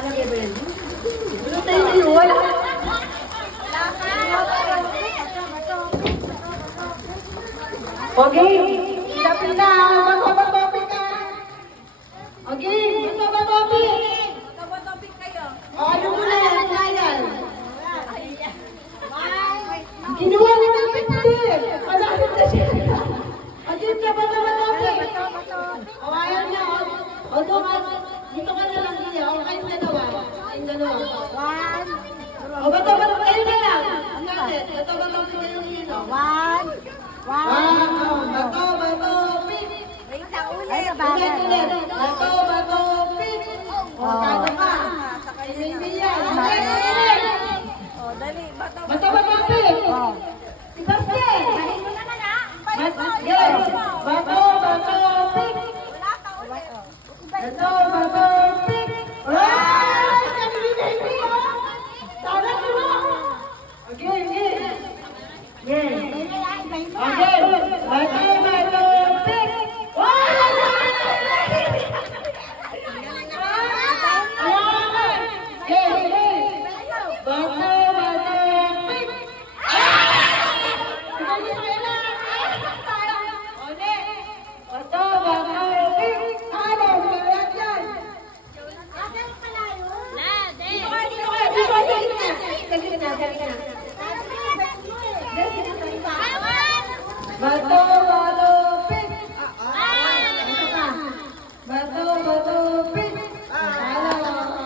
Nakalagay ba yan? Wala tayo na yun. Okay, dapat na. Magpapatopik ka. Okay, magpapatopik. Magpapatopik kayo. O, ano mo na yan? Trial. Kinuha ni David din. Malapit na siya. Agin ka ba naman natin? O, ayaw niya. O, dito ka na lang niya. O, kayong dalawa. Kayong dalawa. O, bato kayo na lang. Ang natin. Bato kayo nino. Bato, pick. Wait na ulit. Ulit. Bato, pick. O, kano ka? Hindi yan. Ulit. Oh, dali. Bato. Bato, pick. Si Baste. Dali mo naman ha. Bato, pick. Wala ka ulit. Bato, pick. Ay! Sabi ni Baby, oh! Sana mo! Okay. Okay. Bato, pick. Bato,